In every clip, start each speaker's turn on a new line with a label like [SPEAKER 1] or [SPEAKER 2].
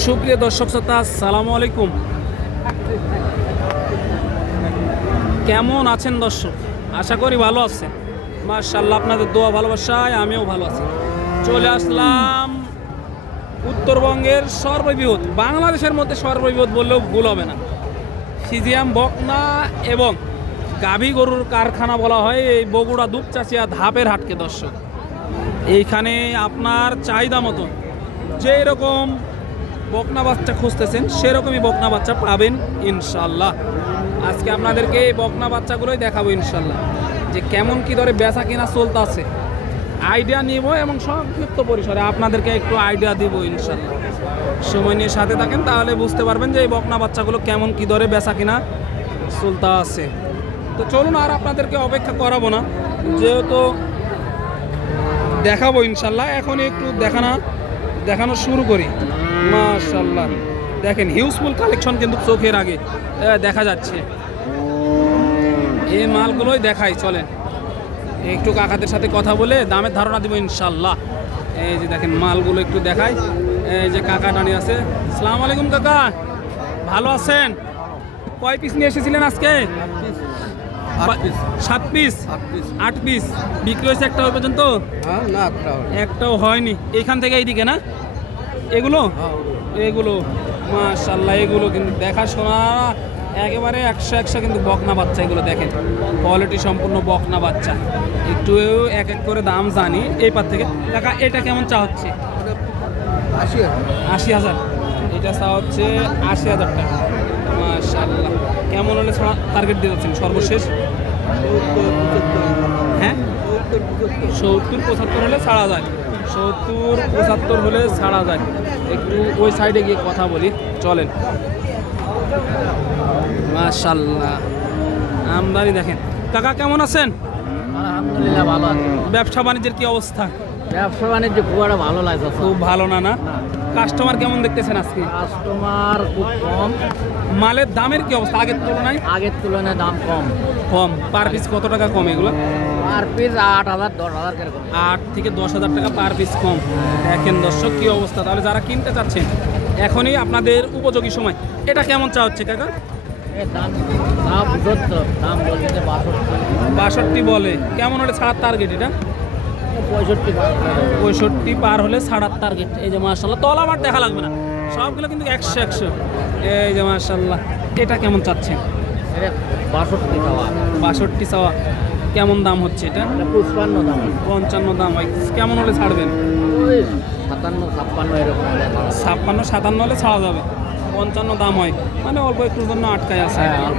[SPEAKER 1] সুপ্রিয় দর্শক শ্রোতা সালামু আলাইকুম। কেমন আছেন দর্শক? আশা করি ভালো আছেন। মার্শাল্লাহ আপনাদের দোয়া ভালোবাসায় আমিও ভালো আছি। চলে আসলাম উত্তরবঙ্গের সর্ববৃহৎ, বাংলাদেশের মধ্যে সর্ববৃহৎ বললেও ভুল হবে না। সিজিয়াম, বকনা এবং গাভী গরুর কারখানা বলা হয় এই বগুড়া দুপচাচিয়া ধাপের হাটকে দর্শক। এইখানে আপনার চাহিদা মতন যে রকম বকনা বাচ্চা খুঁজতেছেন, সেরকমই বকনা বাচ্চা পাবেন ইনশাল্লাহ আজকে আপনাদেরকে এই বকনা বাচ্চাগুলোই দেখাবো ইনশাল্লাহ যে কেমন কি ধরে বেচা কিনা চলতে আছে আইডিয়া নিব এবং সংক্ষিপ্ত পরিসরে আপনাদেরকে একটু আইডিয়া দিব ইনশাল্লাহ সময় নিয়ে সাথে থাকেন, তাহলে বুঝতে পারবেন যে এই বকনা বাচ্চাগুলো কেমন কি ধরে বেচা কিনা চলতে আছে তো চলুন আর আপনাদেরকে অপেক্ষা করাবো না, যেহেতু দেখাবো ইনশাল্লাহ এখন একটু দেখানো দেখানো শুরু করি। মাশাল্লাহ দেখেন হিউজফুল কালেকশন কিন্তু চোখের আগে। দেখা যাচ্ছে। এই মালগুলোই দেখাই চলেন। একটু কাকাদের সাথে কথা বলে দামের ধারণা দিব ইনশাল্লাহ এই যে দেখেন মালগুলো একটু দেখাই। এই যে কাকা দাঁড়িয়ে আছে। সালাম আলাইকুম কাকা। ভালো আছেন? কয় পিস নিয়ে এসেছিলেন আজকে? সাত পিস আট পিস বিক্রি হয়েছে একটা পর্যন্ত? একটাও হয়নি। এইখান থেকে এইদিকে না? এগুলো? এগুলো মাশাল্লাহ এগুলো কিন্তু দেখাশোনা একেবারে একশো একশো কিন্তু বকনা বাচ্চা এগুলো দেখেন। কোয়ালিটি সম্পূর্ণ বকনা বাচ্চা। একটু এক এক করে দাম জানি। এই পার থেকে। দেখা এটা কেমন চা হচ্ছে? আশি হাজার। এটা চা হচ্ছে আশি হাজার টাকা। মাশাল্লাহ কেমন হলে টার্গেট দিয়ে যাচ্ছেন? সর্বশেষ? হ্যাঁ? সত্তর পঁচাত্তর হলে ছাড়া যায় সত্তর পঁচাত্তর হলে ছাড়া যায়। একটু ওই সাইডে গিয়ে কথা বলি চলেন। মাশাল্লাহ। আমদানি দেখেন। কাকা কেমন আছেন?
[SPEAKER 2] আলহামদুলিল্লাহ ভালো আছে।
[SPEAKER 1] ব্যবসা বাণিজ্যের কি অবস্থা?
[SPEAKER 2] ব্যবসা বাণিজ্য খুব একটা ভালো লাগছে
[SPEAKER 1] খুব ভালো না না? কাস্টমার কেমন দেখতেছেন আজকে?
[SPEAKER 2] কাস্টমার খুব কম।
[SPEAKER 1] মালের দামের কি অবস্থা? আগের তুলনায়?
[SPEAKER 2] আগের তুলনায় দাম কম।
[SPEAKER 1] কম। পার পিস কত টাকা কম এগুলো?
[SPEAKER 2] আর পিস আট হাজার দশ হাজার কীরকম
[SPEAKER 1] আট থেকে দশ হাজার টাকা পার পিস কম। দেখেন দর্শক কি অবস্থা? তাহলে যারা কিনতে চাচ্ছেন এখনই আপনাদের উপযোগী সময়। এটা কেমন চা হচ্ছে কাকা?
[SPEAKER 2] বাষট্টি।
[SPEAKER 1] বলে। কেমন হলে ছাড়ার টার্গেট এটা?
[SPEAKER 2] পঁয়ষট্টি
[SPEAKER 1] পঁয়ষট্টি পার হলে ছাড়ার টার্গেট এই যে মার্শাল্লাহ তলা আমার দেখা লাগবে না। সবগুলো কিন্তু একশো একশো। এই যে মার্শাল্লাহ এটা কেমন চাচ্ছেন?
[SPEAKER 2] বাষট্টি খাওয়া
[SPEAKER 1] বাষট্টি চাওয়া। কেমন দাম হচ্ছে এটা?
[SPEAKER 2] পুষ্পান্ন দাম।
[SPEAKER 1] পঞ্চান্ন দাম। হয় কেমন হলে ছাড়বেন?
[SPEAKER 2] সাতান্ন ছাপ্পান্ন এরকম
[SPEAKER 1] ছাপ্পান্ন সাতান্ন হলে ছাড়া যাবে। পঞ্চান্ন দাম হয়। মানে অল্প একটুর জন্য আটকায় আছে।
[SPEAKER 2] হ্যাঁ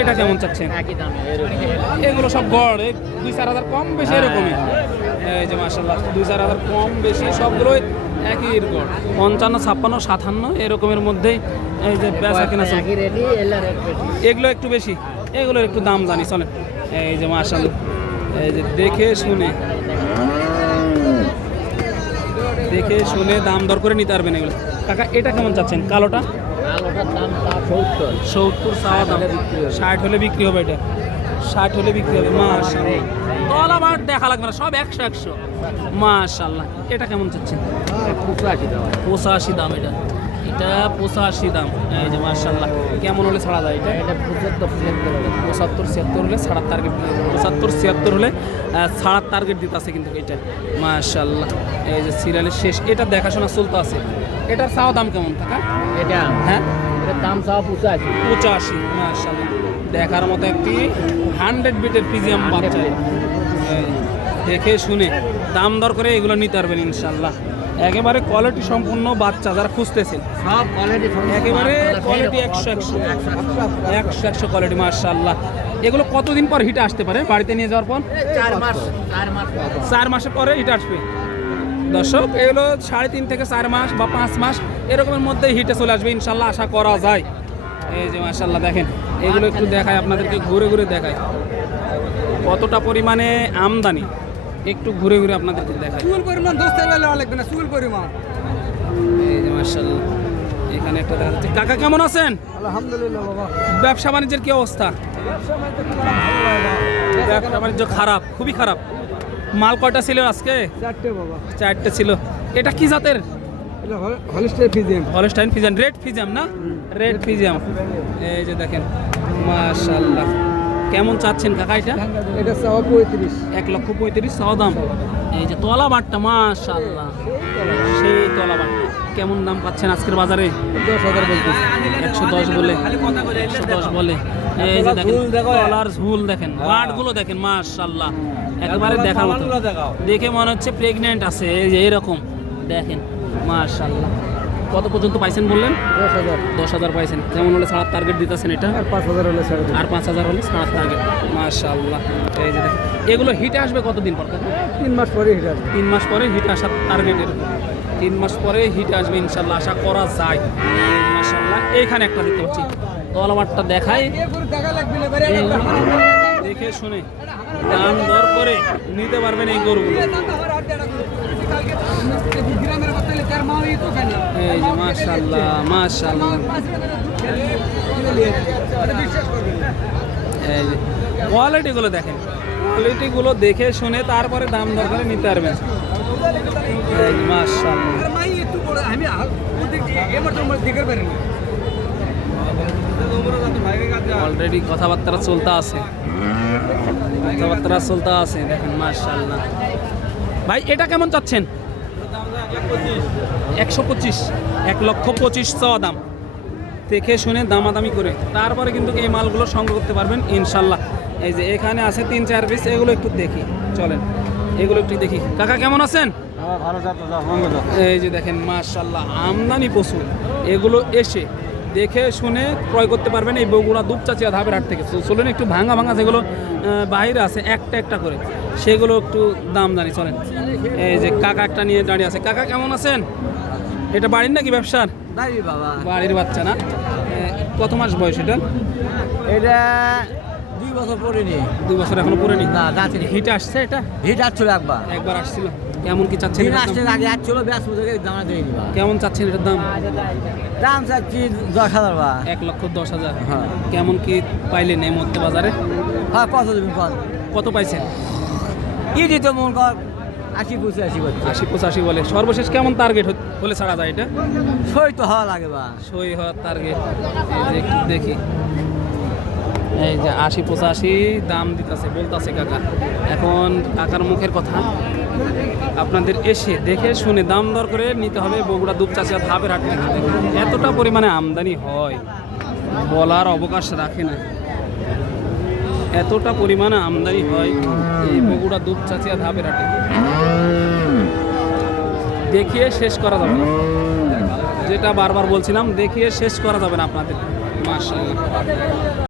[SPEAKER 1] এটা কেমন চাচ্ছেন? এগুলো সব গড় এই দুই চার হাজার কম বেশি এরকমই। এই যে মাসাল্লাহ দুই চার হাজার কম বেশি সবগুলোই একই গড়। পঞ্চান্ন ছাপ্পান্ন সাতান্ন এরকমের মধ্যেই এই যে বেচা কেনা এগুলো একটু বেশি। এগুলোর একটু দাম জানি চলে এই যে মাসাল্লাহ এই যে দেখে শুনে। দেখে শুনে দাম দর করে নিতে পারবেন এগুলো। কাকা এটা কেমন চাচ্ছেন? কালোটা?
[SPEAKER 2] সত্তর।
[SPEAKER 1] চাওয়া দাম। ষাট হলে বিক্রি হবে এটা। ষাট হলে বিক্রি হবে মাশাল্লাহ তলা বার দেখা লাগবে না সব একশো একশো। মাশাল্লাহ এটা কেমন চাচ্ছেন?
[SPEAKER 2] পঁচাশি দাম।
[SPEAKER 1] পঁচাশি দাম এটা। এটা পঁচাশি দাম। এই যে মার্শাল্লাহ কেমন হলে ছাড়া যায় এটা?
[SPEAKER 2] এটা পঁচাত্তর ছিয়াত্তর হলে।
[SPEAKER 1] পঁচাত্তর ছিয়াত্তর হলে ছাড়ার টার্গেট পঁচাত্তর ছিয়াত্তর হলে ছাড়ার টার্গেট দিতে আছে কিন্তু এটা। মার্শাল্লাহ এই যে সিরিয়ালের শেষ। এটা দেখাশোনা চলতে আছে। এটার চাওয়া দাম কেমন টাকা?
[SPEAKER 2] এটা?
[SPEAKER 1] হ্যাঁ?
[SPEAKER 2] এটার দাম সব পঁচাশি।
[SPEAKER 1] পঁচাশি মার্শাল্লাহ দেখার মতো একটি হান্ড্রেড বিটের পিজিএম বাচ্চা। দেখে শুনে দাম দর করে এগুলো নিতে পারবেন ইনশাল্লাহ একেবারে কোয়ালিটি সম্পূর্ণ বাচ্চা যারা খুঁজতেছেন।
[SPEAKER 2] সব কোয়ালিটি
[SPEAKER 1] একেবারে কোয়ালিটি একশো একশো। একশো একশো। কোয়ালিটি মার্শাল্লাহ এগুলো কতদিন পর হিট আসতে পারে? বাড়িতে নিয়ে যাওয়ার পর?
[SPEAKER 2] চার মাস চার
[SPEAKER 1] চার মাসের পরে হিট আসবে। দর্শক এগুলো সাড়ে তিন থেকে চার মাস বা পাঁচ মাস এরকমের মধ্যে হিটে চলে আসবে ইনশাল্লাহ আশা করা যায়। এই যে মার্শাল্লাহ দেখেন এগুলো একটু দেখায় আপনাদেরকে ঘুরে ঘুরে দেখায় কতটা পরিমাণে আমদানি। একটু ঘুরে ঘুরে আপনাদেরকে দেখায়
[SPEAKER 3] চুল পরিমাণ দোস্ত এলে লাগবে না চুল পরিমাণ।
[SPEAKER 1] এই যে মার্শাল্লাহ এখানে একটা দেখা যাচ্ছে। কাকা কেমন আছেন?
[SPEAKER 3] আলহামদুলিল্লাহ বাবা।
[SPEAKER 1] ব্যবসা বাণিজ্যের কি অবস্থা? ব্যবসা বাণিজ্য খারাপ খুবই খারাপ। মাল কয়টা ছিল আজকে?
[SPEAKER 3] চারটে বাবা।
[SPEAKER 1] চারটে ছিল। এটা কি জাতের?
[SPEAKER 3] হলিস্টার ফিজিয়াম।
[SPEAKER 1] হলস্টাইন ফিজাম রেড ফিজাম না? রেড ফিজিয়াম। এই যে দেখেন মাশাল্লাহ কেমন চাচ্ছেন কাকা এটা?
[SPEAKER 3] এটা চাওয়া পঁয়ত্রিশ।
[SPEAKER 1] এক লক্ষ পঁয়ত্রিশ চাওয়া দাম। এই যে তলা বাটটা মাশাল্লাহ সেই তলা বাটটা কেমন দাম পাচ্ছেন আজকের বাজারে?
[SPEAKER 3] দশ হাজার বলতেছি।
[SPEAKER 1] একশো দশ বলে। একশো দশ বলে। এই যে দেখেন তলার ঝুল দেখেন বাটগুলো দেখেন মাশাল্লাহ একেবারে দেখার মতো। দেখে মনে হচ্ছে প্রেগনেন্ট আছে। এই যে এরকম। দেখেন মাশাল্লাহ কত পর্যন্ত পাইছেন বললেন?
[SPEAKER 3] দশ হাজার।
[SPEAKER 1] দশ হাজার পাইছেন। যেমন হলে ছাড়ার টার্গেট দিতেছেন এটা?
[SPEAKER 3] আর পাঁচ হাজার হলে
[SPEAKER 1] আর পাঁচ হাজার হলে ছাড়ার টার্গেট মাশাল্লাহ এই যে এগুলো হিটে আসবে কতদিন পর?
[SPEAKER 3] তিন মাস পরে হিটার
[SPEAKER 1] তিন মাস পরে হিট আসার টার্গেটের তিন মাস পরে হিট আসবে ইনশাল্লাহ আশা করা যায়। মাশাল্লাহ এইখানে একটা দেখতে পাচ্ছি। তলামারটা দেখাই।
[SPEAKER 3] দেখা লাগবে
[SPEAKER 1] দেখে শুনে। দাম দর করে নিতে পারবেন এই গরুগুলো।
[SPEAKER 3] এই
[SPEAKER 1] যে মাশাল্লাহ মাশাল্লাহ এই যে কোয়ালিটিগুলো দেখেন। কোয়ালিটিগুলো দেখে শুনে তারপরে দাম দর করে নিতে পারবেন। এই মাশাল্লাহ
[SPEAKER 3] আমি
[SPEAKER 1] অলরেডি কথাবার্তা চলতে আছে। কথাবার্তা চলতে আছে দেখেন মার্শাল্লাহ ভাই এটা কেমন চাচ্ছেন? একশো পঁচিশ। এক লক্ষ পঁচিশ চাওয়া দাম। দেখে শুনে দামাদামি করে। তারপরে কিন্তু এই মালগুলো সংগ্রহ করতে পারবেন ইনশাল্লাহ। এই যে এখানে আছে তিন চার পিস এগুলো একটু দেখি। চলেন এগুলো একটু দেখি। কাকা কেমন আছেন? এই যে দেখেন মাশাল্লাহ আমদানি প্রচুর। এগুলো এসে দেখে শুনে ক্রয় করতে পারবেন এই বগুড়া দুপচাচিয়া ধাপের হাট থেকে। চলুন একটু ভাঙা ভাঙা যেগুলো বাইরে আছে একটা একটা করে সেগুলো একটু দাম জানি চলেন। এই যে কাকা একটা নিয়ে দাঁড়িয়ে আছে। কাকা কেমন আছেন? এটা বাড়ির নাকি ব্যবসার?
[SPEAKER 3] বাবা।
[SPEAKER 1] বাড়ির বাচ্চা না? কত মাস বয়স এটা?
[SPEAKER 2] এটা দুই বছর পরে নি
[SPEAKER 1] দুই বছর এখনও পড়েনি
[SPEAKER 2] না যাচ্ছে
[SPEAKER 1] হিট আসছে এটা?
[SPEAKER 2] হিট আসছিল একবার।
[SPEAKER 1] একবার আসছিল। কেমন কি চাচ্ছেন দাম?
[SPEAKER 2] আগে আসছিল ব্যাস বুঝে দামা দেয়নি বা
[SPEAKER 1] কেমন চাচ্ছেন এটার দাম?
[SPEAKER 2] দাম চাচ্ছি দশ হাজার বা।
[SPEAKER 1] এক লক্ষ দশ হাজার।
[SPEAKER 2] হ্যাঁ।
[SPEAKER 1] কেমন কি পাইলেন এই মধ্যে বাজারে?
[SPEAKER 2] হ্যাঁ কত দেবেন কত
[SPEAKER 1] কত পাইছেন?
[SPEAKER 2] কি দিত মন কর আশি পঁচিশ আশি করছে
[SPEAKER 1] আশি পঁচাশি বলে। সর্বশেষ কেমন টার্গেট হলে ছাড়া যায় এটা?
[SPEAKER 2] সই তো হওয়া লাগে বা।
[SPEAKER 1] সই হওয়ার টার্গেট একটু দেখি। এই যে আশি পঁচাশি দাম দিতেছে বলতেছে কাকা। এখন কাকার মুখের কথা। আপনাদের এসে দেখে শুনে দাম দর করে নিতে হবে বগুড়া দুপচাচিয়া ধাপের হাট এতটা পরিমাণে আমদানি হয়, বলার অবকাশ রাখে না। এতটা পরিমাণে আমদানি হয় এই বগুড়া দুপচাচিয়া ধাপের হাটে দেখিয়ে শেষ করা যাবে যেটা বারবার বলছিলাম, দেখিয়ে শেষ করা যাবে না আপনাদের। মার্শাল্লাহ